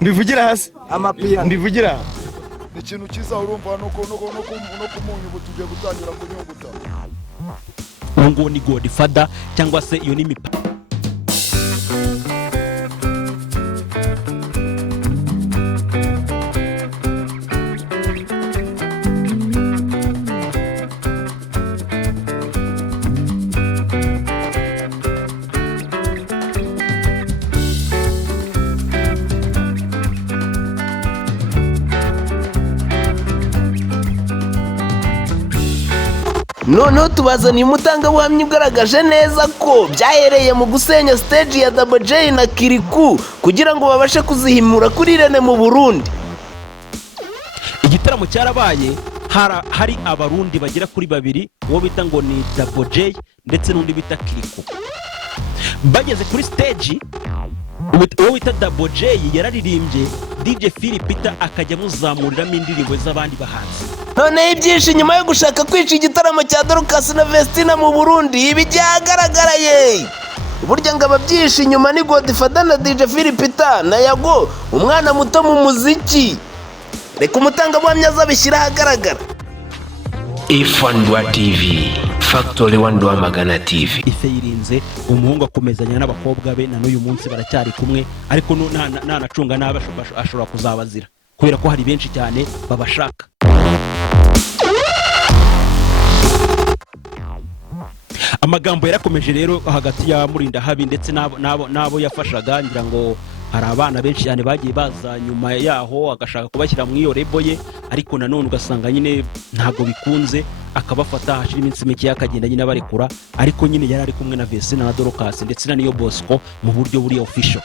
ndivugira hasi amapiyano ndivugira ikintu kiza urumva no kumunyu ubu tugiye gutangira kunyunguta ngo ni Godfather cyangwa se iyo ni noneho tubazaniye umutangabuhamya ugaragaje neza ko byahereye mu gusenya stage ya Double J na Kiriku kugira ngo babashe kuzihimura kuri Rene mu Burundi. Igitaramo cyarabaye hari abarundi bagera kuri babiri, uwo bita ngo ni Double J ndetse n'undi bita Kiriku. Bageze kuri stage uwo bita Double J yararirimbye, DJ Philipita akajya muzamuriramo indirimbo z'abandi bahanzi. Noneho ibyinshi nyuma yo gushaka kwica igitaramo cya Dorcas na Vestina mu Burundi ibi byagaragaraye. Burya ngo ababyinshi nyuma ni Godfather na DJ Philipita na Yago, umwana muto mu muziki. Reka umutangabuhamya azabishyira ahagaragara. Ifandwa TV, Factory Wandwa Magana TV. Ife yirinze umuhungu akomezanya n'abakobwa be na n'uyu munsi baracyari kumwe, ariko ntanacunga nabi ashobora kuzabazira kubera ko hari benshi cyane babashaka. Amagambo yarakomeje rero hagati ya Murinda Habi ndetse nabo yafashaga, ngira ngo hari abana benshi cyane bagiye baza nyuma yaho agashaka kubashyira mu iyo rebo ye, ariko nanone ugasanga nyine ntago bikunze, akabafata hashira iminsi mike akagenda nyine barekura, ariko nyine yari ari kumwe na Vestina na Dorcas ndetse na NIYO-BOSCO mu buryo buri official.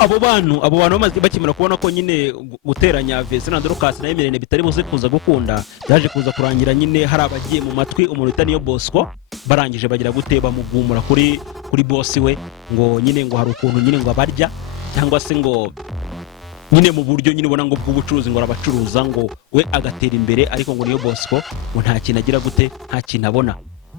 Abo bantu bamaze bakimara kubona ko nyine guteranya Vestina na Dorcas na Emirene bitari buze kuza gukunda, yaje kuza kurangira nyine hari abagiye mu matwi umuntu utani NIYO-BOSCO, barangije bagira guteba mugumura kuri boss we ngo nyine ngo hari ukuntu nyine ngo abarya cyangwa se ngo nyine mu buryo nyine ubona ngo bw'ubucuruzi ngo arabacuruza ngo we agatera imbere, ariko ngo NIYO-BOSCO ngo nta kintu agira gute, nta kintu abona.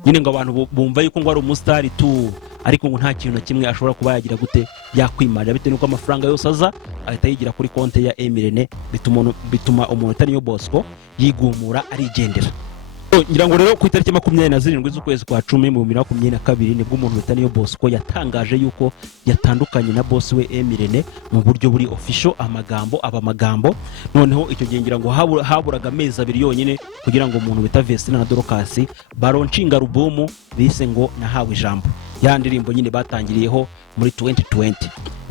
Nyine ngo abantu bumva yuko ngo ari umustar tu, ariko ngo nta kintu na kimwe ashobora kuba yagira gute yakwimarira, bitewe nuko amafaranga yose aza ahita yigira kuri konte ya Emirene, bituma umuntu utari NIYO-BOSCO yigumura arigendera. Ngira ngo rero ku itariki 27 z'ukwezi kwa 10 mu 2022 nibwo umuntu wita NIYO-BOSCO yatangaje yuko yatandukanye na boss we Emirene mu buryo buri official, amagambo. Noneho icyo gihe ngira ngo haburaga amezi abiri yonyine kugira ngo umuntu wita Vestina na Dorcas baroncinga album bise ngo nahawe ijambo, ya ndirimbo nyine batangiriyeho muri 2020.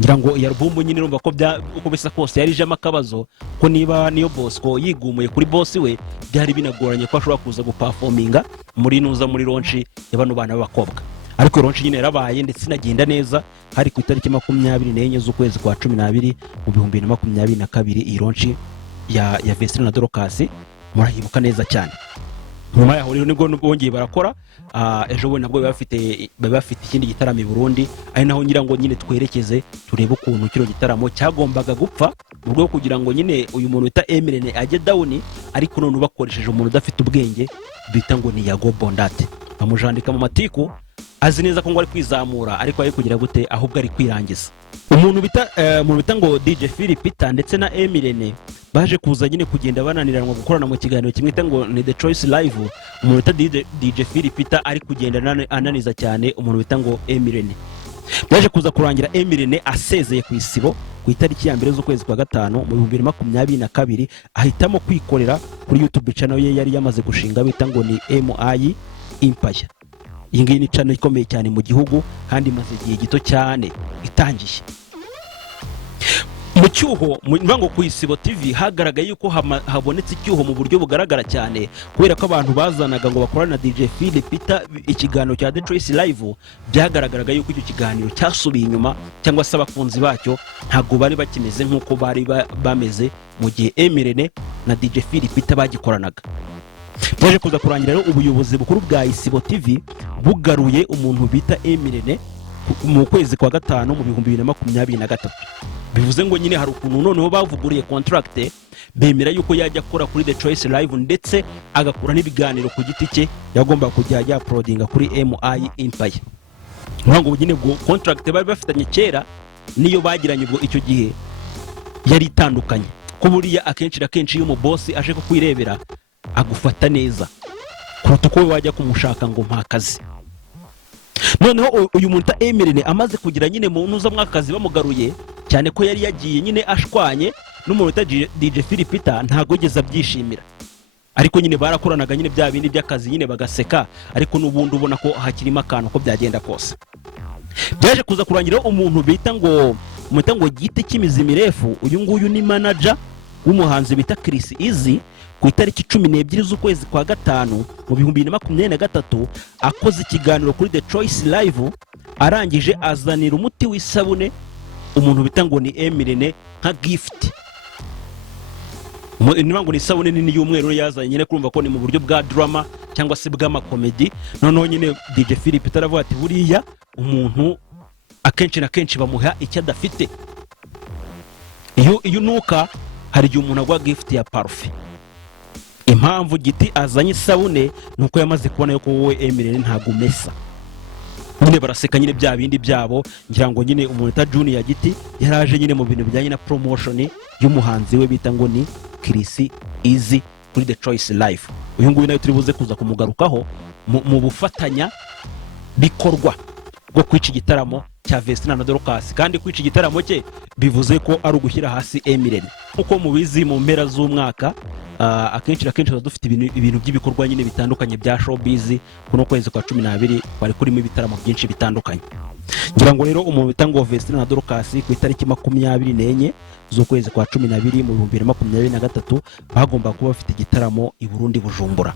Ngira ngo iyi album nyine urumva ko uko bisa kose yari jama kabazo ko niba NIYO-BOSCO yigumuye kuri boss we byari binagoranye ko ashobora kuza guperforminga muri launch y'abano bana b'abakobwa, ariko launch nyine yarabaye ndetse inagenda neza. Hari ku itariki 24 z'ukwezi kwa 12 mu 2022 iyi launch ya Vestina na Dorcas murahibuka neza cyane. Nyuma yaho rero nibwo bongeye barakora, ejo bundi nabwo bafite ikindi gitaramo i Burundi, ari naho ngira ngo nyine twerekeze turebe ukuntu kino gitaramo cyagombaga gupfa mu rwego kugira ngo nyine uyu muntu wita Emirene ajye down, ariko none bakoresheje umuntu udafite ubwenge bita ngo ni Yago-Bondate, bamujandika mu matiku azi neza ko ngo ari kwizamura, ariko ari kugira gute ahubwo ari kwirangiza. Umuntu bita ngo DJ Philipita ndetse na Emirene baje kuza nyine kugenda bananiranwa gukorana mu kiganiro kimwe ngo ni The Choice Live. Umuntu bita DJ Philipita ari kugenda ananiza cyane umuntu bita ngo Emirene. Baje kuza kurangira Emirene asezeye ku isibo ku itariki ya 2 z'ukwezi kwa 5 mu 2022, ahitamo kwikorera kuri YouTube channel ye yari yamaze gushinga bita ngo ni MI Empire. Iyi ngiyi ni channel ikomeye cyane mu gihugu kandi maze igihe gito cyane itangiye. Mu cyuho ngo ku Isibo TV hagaragaye yuko habonetse icyuho mu buryo bugaragara cyane, kubera ko abantu bazanaga ngo bakorana na DJ Philipita ikiganiro cya The Choice Live, byagaragaraga yuko icyo kiganiro cyasubiye inyuma cyangwa se abakunzi bacyo ntabwo bari bakimeze nk'uko bari bameze mu gihe Emirene na DJ Philipita bagikoranaga. Baje kuza kurangira rero ubuyobozi bukuru bwa Isibo TV bugaruye umuntu bita Emirene mu kwezi kwa gatanu mu 2023. Bivuze ngo nyine hari ukuntu noneho bavuguriye contract bemera yuko yajya akora kuri The Choice Live ndetse agakora n'ibiganiro ku giti cye yagomba kujya uploadinga kuri MI Empire. Ntango nyine bwo contract bari bafitanye kera niyo bagiranye ubwo icyo gihe yari itandukanye. Ko buriya akenshi iyo mu boss aje ko kwirebera agufata neza kuruta uko wajya kumushaka ngo mpakazi. Noneho uyu muntu Emirene amaze kugira nyine mu ntuza mwakazi bamugaruye cyane ko yari yagiye nyine ashwanye n'umuntu DJ Philipita ntago yigeze abyishimira. Ariko nyine barakoranaga nyine bya bindi by'akazi nyine bagaseka ariko n'ubundi ubona ko hakirimo akantu ko byagenda kose. Byaje kuza kurangira umuntu bita ngo gite cy'imizi mirefu uyu nguyu ni manager w'umuhanzi bita Eazy ku itariki 12 z'ukwezi kwa gatanu mu 2023 akoze ikiganiro kuri The Choice Live arangije azanira umuti w'isabune umuntu bita ngo ni Emirene nka gift. Niba ngo ni isabune nini y'umweru yazanye nyine kurumva ko ni mu buryo bwa drama cyangwa se bw'amakomedi. Noneho nyine DJ Philip taravuga ati buriya umuntu akenshi bamuha icyo adafite. Iyo nuka hari igihe umuntu agwa gift ya parfum. Impamvu giti azanye isabune nuko yamaze kubona yuko wowe Emirene ntago umesa. Nyine baraseka nyine bya bindi byabo ngira ngo nyine umuntu ta Junior giti yaraje nyine mu bintu bijyanye na promotion y'umuhanzi we bita ngo ni Eazy kuri The Choice Live. Uyu nguyu nayo turi buze kuza kumugarukaho mu bufatanya bikorwa bwo kwica igitaramo cya Vestina na Dorcas, kandi kwica igitaramo cye bivuze ko ari ugushyira hasi Emirene. Uko mubizi mu mpera z'umwaka akenshi dufite ibintu by'ibikorwa nyine bitandukanye bya showbiz. Kuno kwezi kwa 12 kwari kurimo ibitaramo byinshi bitandukanye. Ngira ngo rero umuntu bitango Vestina na Dorcas ku itariki 24 z'ukwezi kwa 12 mu 2023 bagomba kuba bafite igitaramo i Burundi Bujumbura.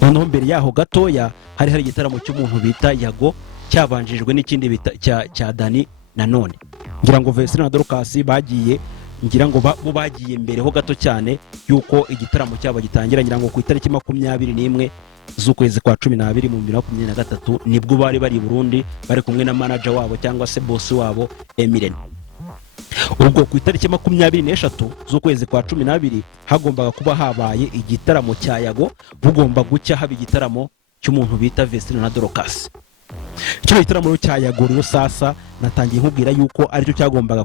Noneho mbere yaho gatoya hari igitaramo cy'umuntu bita Yago cyabanjijwe n'ikindi bita cya Dani nanone. Ngira ngo Vestina na Dorcas bagiye ngira ngo bo bagiye mbere ho gato cyane yuko igitaramo cyabo gitangira. Ngira ngo ku itariki 21 z'ukwezi kwa 12 mu 2023 nibwo bari i Burundi bari kumwe na manager wabo cyangwa se boss wabo Emirene. Ubwo ku itariki 23 z'ukwezi kwa 12 hagombaga kuba habaye igitaramo cya Yago, bugomba gucya haba igitaramo cy'umuntu bita Vestina na Dorcas. Icyo gitaramo cya Yago rero sasa natangiye nkubwira yuko ari cyo cyagombaga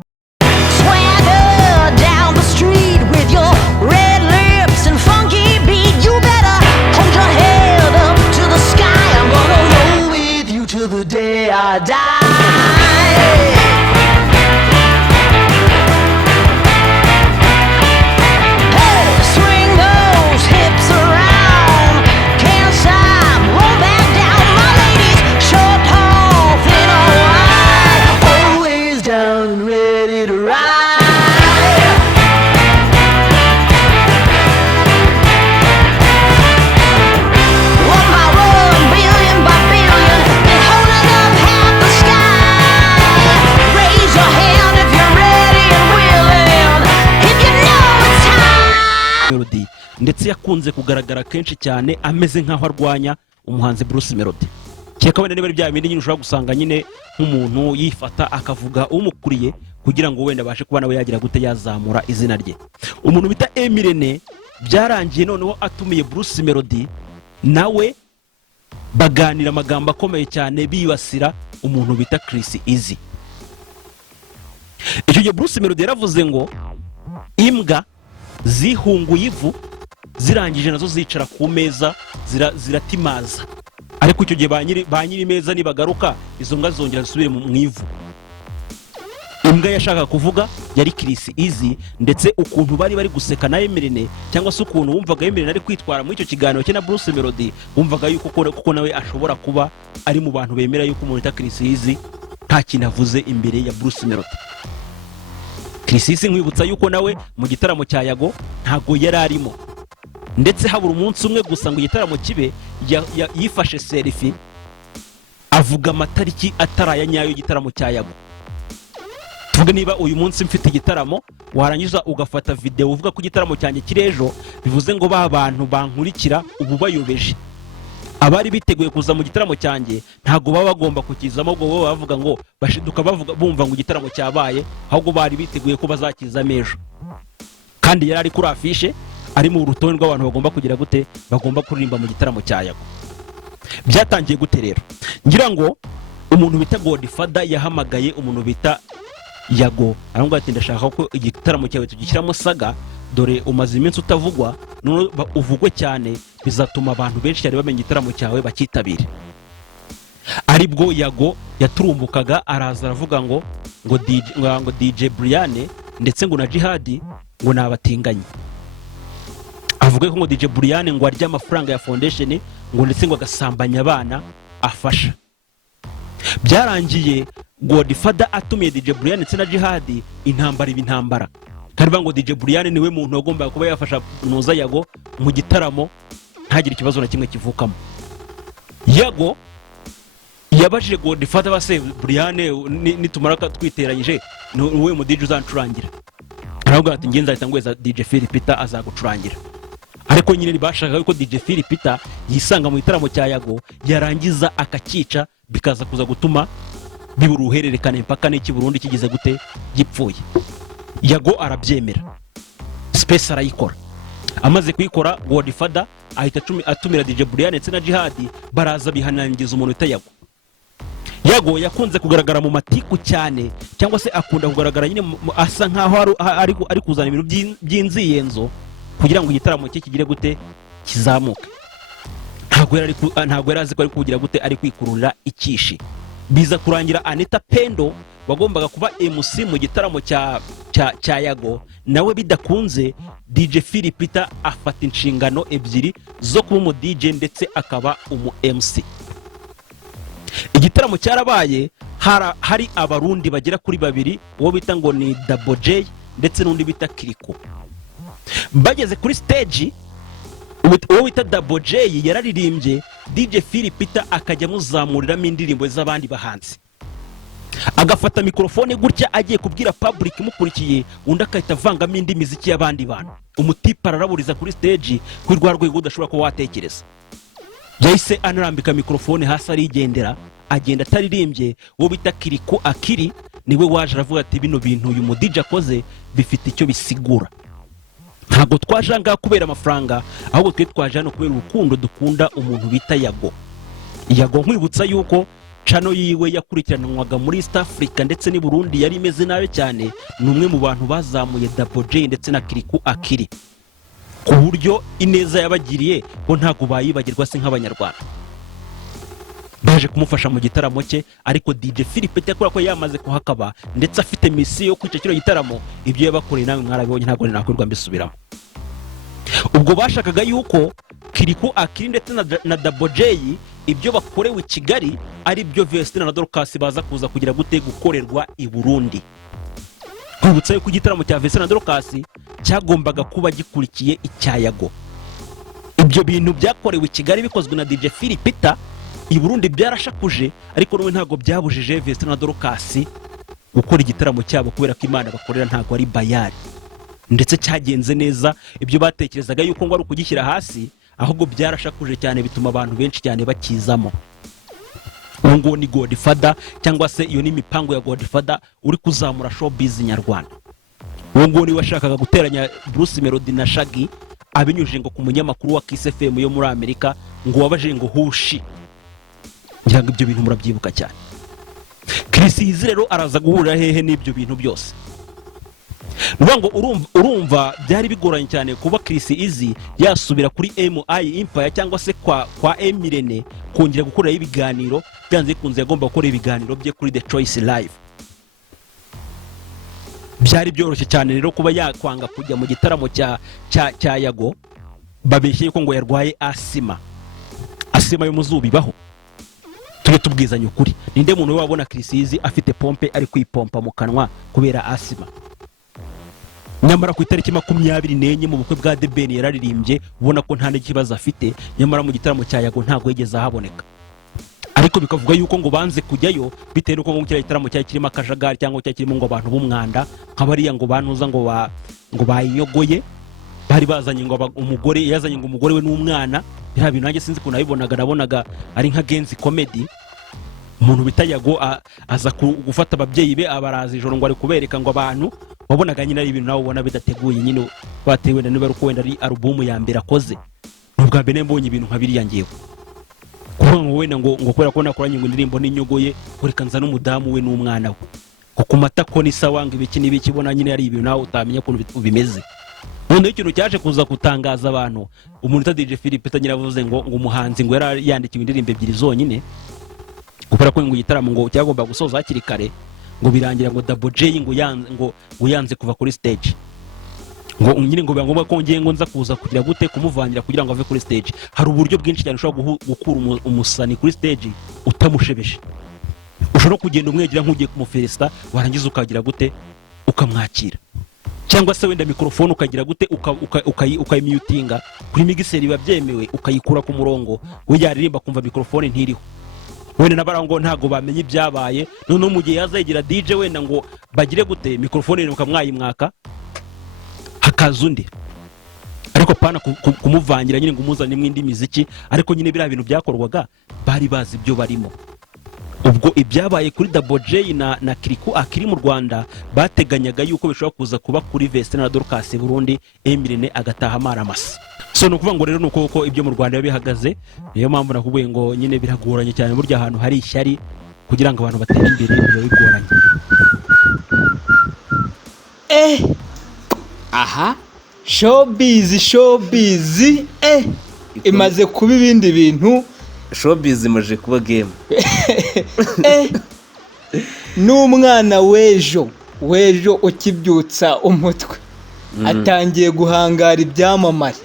down the street with your red lips and funky beat. You better hold your head up to the sky. I'm gonna roll with you till the day I die. Hey, swing those hips around. Can't stop, roll back down. My ladies, short, tall, thin or wide, always down and ready to ride. ndetse yakunze kugaragara kenshi cyane ameze nkaho arwanya umuhanzi Bruce Melody. Cyeka wenda niba ari bya bindi nyine ushobora gusanga nyine nk'umuntu yifata akavuga umukuriye kugira ngo wenda bashe kuba nawe yagira gute yazamura izina rye. Umuntu bita Emirene byarangiye noneho atumiye Bruce Melody nawe baganira amagambo akomeye cyane bibasira umuntu bita Eazy. Icyo gihe Bruce Melody yaravuze ngo imbwa zihunguye ivu zirangije nazo zicara ku meza ziratimaza, ariko icyo gihe ba nyiri meza nibagaruka izo mbwa zongera zisubire mu ivu. Imbwa yashaka kuvuga yari Eazy, ndetse ukuntu bari guseka na Emirene cyangwa se ukuntu wumvaga Emirene ari kwitwara muri icyo kiganiro cye na Bruce Melody, wumvaga yuko kuko nawe ashobora kuba ari mu bantu bemera yuko umuntu ta Eazy nta kintu avuze imbere ya Bruce Melody. Eazy nkwibutsa yuko nawe mu gitaramo cya Yago ntago yari arimo, ndetse habura umunsi umwe gusa ngo igitaramo kibe yifashe selfie avuga amatariki ataraya nyayo igitaramo cya Yago. Tuvuge niba uyu munsi mfite igitaramo warangiza ugafata video uvuga ko igitaramo cyanjye kirejo, bivuze ngo ba bantu bankurikira ubu bayobeje. abari biteguye kuza mu gitaramo cyanjye ntago baba bagomba kukizamo ngo bo bavuga ngo bashiduka bavuga bumva ngo igitaramo cyabaye, ahubwo bari biteguye ko bazakizamo ejo. Kandi yari ari kuri afishe, ari mu rutonde rw'abantu bagomba kugira gute, bagomba kuririmba mu gitaramo cya Yago. Byatangiye gute rero? Ngira ngo umuntu bita Godfather yahamagaye umuntu bita Yago, aramubwira ati ndashaka ko igitaramo cyawe tugishyiramo saga, dore umaze iminsi utavugwa, none uvugwe cyane, bizatuma abantu benshi cyane bamenya igitaramo cyawe bakitabire. Aribwo Yago yaturumbukaga araza aravuga ngo DJ Brian ndetse ngo na Jihad ngo nabatinganye. Avuga ko ngo DJ Brian ngo arya amafaranga ya foundation ngo ndetse ngo agasambanya abana afasha. Byarangiye Godfather atumiye DJ Brian ndetse na Jihad intambara. Kandi ngo DJ Brian niwe muntu wagomba kuba yafasha Nuza Yago mu gitaramo ntagire ikibazo na kimwe kivukamo. Yago yabajije Godfather base Brian nitumara twiteranyije niwe mu DJ uzancurangira. Aravuga ati ngenza ahita ngweza DJ Philipita azagucurangira. Ariko nyine bashaka ko DJ Philipita yisanga mu gitaramo cya Yago yarangiza akakica bikaza kuza gutuma bibura uruhererekane mpaka n'iki Burundi kigize gute gipfuye. Yago arabyemera, space arayikora. Amaze kuyikora Godfather ahita atumira DJ Brian ndetse na Jihad baraza bihanangiza umuntu ita Yago. Yago yakunze kugaragara mu matiku cyane, cyangwa se akunda kugaragara nyine asa nkaho ari kuzana ibintu by'inziyenzo kugira ngo igitaramo cye kigire gute kizamuke. Ntabwo yari azi ko ari kugira gute ari kwikururira ikishi. Biza kurangira Anita Pendo wagombaga kuba MC mu gitaramo cya Yago, nawe bidakunze DJ Philipita afata inshingano ebyiri zo kuba umu DJ ndetse akaba umu MC. Igitaramo cyarabaye, hari abarundi bagera kuri babiri, uwo bita ngo ni Double J ndetse n'undi bita Kiriko. Bageze kuri stage, uwo bita Double J yararirimbye, DJ Philipita akajya muzamuriramo indirimbo z'abandi bahanzi. Agafata mikrofone gutya agiye kubwira public mukurikiye, undi akahita avangamo indi miziki y'abandi bantu. Umutipa araraburiza kuri stage kuri rwa rwego udashobora ko watekereza. Yahise anarambika mikrofone hasi arigendera, agenda ataririmbye. Uwo bita Kiriko Akiri niwe waje aravuga ati bino bintu uyu mu DJ akoze bifite icyo bisigura. Ntabwo twaje ngaha kubera amafaranga, ahubwo twe twaje hano kubera urukundo dukunda umuntu bita Yago. Yago nkwibutsa yuko channel yiwe yakurikiranwaga muri East Africa ndetse ni Burundi yari imeze nabe cyane, numwe mu bantu bazamuye Double J ndetse na Kiriko Akiri, ku buryo ineza yabagiriye ko ntago bayibagirwa se nk'abanyarwanda. Baje kumufasha mu gitaramo cye, ariko DJ Philipita yakora ko yamaze kuhakaba ndetse afite misi yo kwica kino gitaramo, ibyo yabakoreye nawe mwarabibonye ntago nakwirwa mbisubiramo. Ubwo bashakaga yuko Kiriko Akiri ndetse na Double J ibyo bakorewe i Kigali ari byo Vestina na Dorcas baza kuza kugira gute gukorerwa i Burundi. Kwibutsa yuko igitaramo cya Vestina na Dorcas cyagombaga kuba gikurikiye icya Yago. Ibyo bintu byakorewe i Kigali bikozwe na DJ Philipita i Burundi byarashakuje, ariko noneho ntago byabujije Vestina na Dorcas gukora igitaramo cyabo kubera ko Imana bakorera ntago ari bayari. Ndetse cyagenze neza, ibyo batekerezaga yuko ngo ari ukugishyira hasi, ahubwo byarashakuje cyane bituma abantu benshi cyane bakizamo. Ngo ni Godfather, cyangwa se iyo ni mipango ya Godfather uri kuzamura showbiz nyarwanda. Ngo ni washakaga guteranya Bruce Melody na Shaggy, abinyujije ngo ku munyamakuru wa Kiss FM yo muri Amerika, ngo wabaje ngo hushi. Ngira ngo ibyo bintu murabyibuka cyane. Chris Eazy rero araza guhurira hehe n'ibyo bintu byose. Ngo urumva byari bigoranye cyane kuba Chris Eazy yasubira kuri MI Empire cyangwa se kwa Emirene kongera gukorera ibiganiro, byanze kunze yagomba gukora ibiganiro bye kuri The Choice Live. Byari byoroshye cyane rero kuba yakwanga kujya mu gitaramo cya Yago, babeshye yuko ngo yarwaye asima yo muzubibaho. Tujye tubwizanya ukuri, ninde muntu wabona Chris Eazy afite pompe ari kwipompa mu kanwa kubera asima? Nyamara ku itariki 24 mu bukwe bwa The Ben yararirimbye, ubona ko nta n'ikibazo afite, nyamara mu gitaramo cya Yago ntago yigeze ahaboneka. Ariko bikavuga yuko ngo banze kujyayo bitewe nuko ngo kiriya gitaramo cyari kirimo akajagari, cyangwa cyari kirimo ngo abantu b'umwanda nk'abariya ngo banuza ngo ba Inyogoye, bari bazanye ngo umugore yazanye ngo umugore we n'umwana biriya bintu nanjye sinzi ukuntu nabonaga ari nka genzi comedy. Umuntu bita Yago aza gufata ababyeyi be abaraza ijoro ngo ari kubereka ngo abantu wabonaga nyine ari ibintu nawe ubona bidateguye nyine batewe niba ari uko wenda ari album ya mbere akoze. Nubwa mbere mbonye ibintu nka biriya ngiye kuvuga ngo wenda ngo kubera ko nakoranye ngo indirimbo n'inyogoye kurikanza n'umudamu we n'umwana we ngo ku matako ni sawa ngo ibiki n'ibiki bona nyine ari ibintu nawe utamenya ukuntu bimeze. None ikintu cyaje kuza gutangaza abantu umuntu ta DJ Philip tanyira avuze ngo umuhanzi ngo yari yandikiwe indirimbo ebyiri zonyine kubera ko ngo igitaramo ngo cyagomba gusoza hakiri kare ngo birangira ngo Double J ngo yanze kuva kuri stage ngo nyine ngo bangomba ko ngiye ngo nza kuza kugira gute kumuvangira kugira ngo ave kuri stage. Hari uburyo bwinshi cyane ushobora gukura umusani kuri stage utamushebeje. Ushobora kugenda umwegera nk'ugiye kumuferesta warangiza ukagira gute ukamwakira, cyangwa se wenda mikrofone ukagira gute ukayimutinga kuri mixer biba byemewe ukayikura ku murongo we yaririmba kumva mikrofone ntiriho. Wenda nabarango ntago bamenye ibyabaye none mu gihe yazayigira DJ wenda ngo bagire gute mikrofone ukamwayimwaka hakaza undi, ariko pana kumuvangira nyine ngo umuzane mwindi miziki. Ariko nyine biriya bintu byakorwaga bari bazi ibyo barimo. Ubwo ibyabaye kuri Double J na Kiriku akiri mu Rwanda bateganyaga yuko bishobora kuza kuba kuri Vestina na Dorcas Burundi Emirene agataha maramasa. So no kuvuga ngo rero nuko uko ibyo mu Rwanda bihagaze, niyo mpamvu nakubwiye ngo nyine biragoranye cyane burya ahantu hari ishyari kugira ngo abantu batere imbere biba bigoranye. Aha showbiz imaze kuba ibindi bintu. Showbiz imaze kuba game. N'umwana w'ejo ukibyutsa umutwe atangiye guhangara ibyamamare.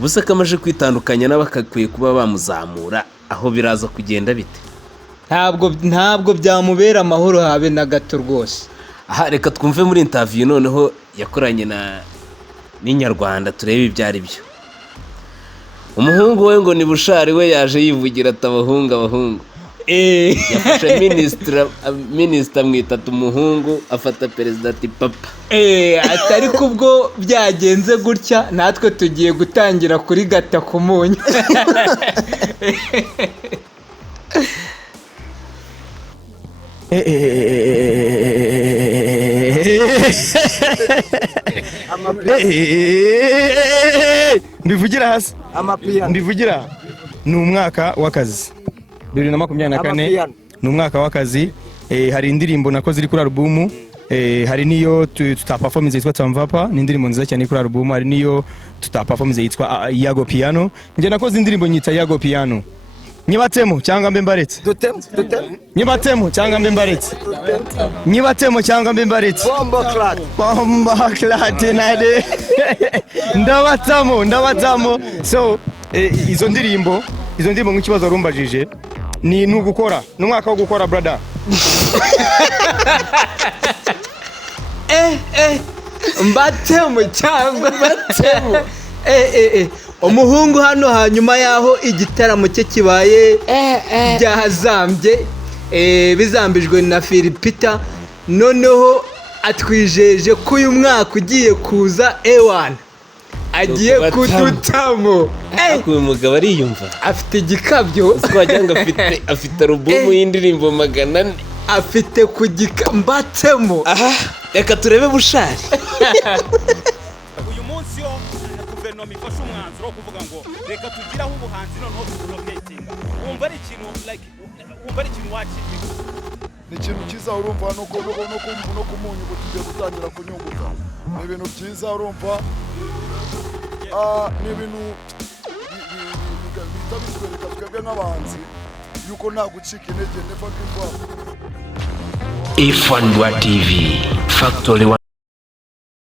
Busa kamaje kwitandukanya n'abakakwiye kuba bamuzamura aho biraza kugenda bite? Ntabwo byamubera amahoro habe na gato rwose. Aha reka twumve muri interview noneho yakoranye n'inyarwanda turebe ibyari byo. Umuhungu we ngo ni Bushari we yaje yivugira abahungu. Yafashe minister mwitatu umuhungu afata perezida ati papa. Atari kubwo byagenze gutya natwe tugiye gutangira kuri gata ku munyu. Mbivugira hasi mbivugira ni umwaka w'akazi 2024 ni umwaka w'akazi. Hari indirimbo nakoze iri kuri album, hari niyo tutaperformance yitwa Tamvapa, ni indirimbo nziza cyane kuri album. Hari niyo tutaperformance yitwa Yago Piano, nje nakoze indirimbo nyita Yago Piano. Nyibatemo cyangwa mbe mbaretse? Nyibatemo cyangwa mbe mbaretse? Nyibatemo cyangwa mbe mbaretse? Bomba clat nade. Ndabatamo. So izo ndirimbo nk'ikibazo rumbajije ni nugukora n'umwaka wo gukora brother. Mbatemo cyangwa mbatemo. Umuhungu hano hanyuma yaho igitaramo cye kibaye byahazambye bizambijwe na Philipita, noneho atwijeje ko uyu mwaka ugiye kuza ewana agiye kudutamo. Uyu mugabo ariyumva afite igikabyo twajyanga afite album y'indirimbo 400 afite mbatemo. Aha reka turebe Bushari. Uyu munsi yo guverinoma ifashe umwanzuro wo kuvuga ngo reka tugiraho ubuhanzi noneho tuburoketinga. Wumva ari ikintu wakiriye? Ni ikintu cyiza urumva no kumunyu ngo tugiye gutangira kunyunguza. Ni ibintu byiza urumva. Ni ibintu bita bitwereka twebwe nk'abahanzi yuko nta gucika intege never give up. Ifandwa TV Factory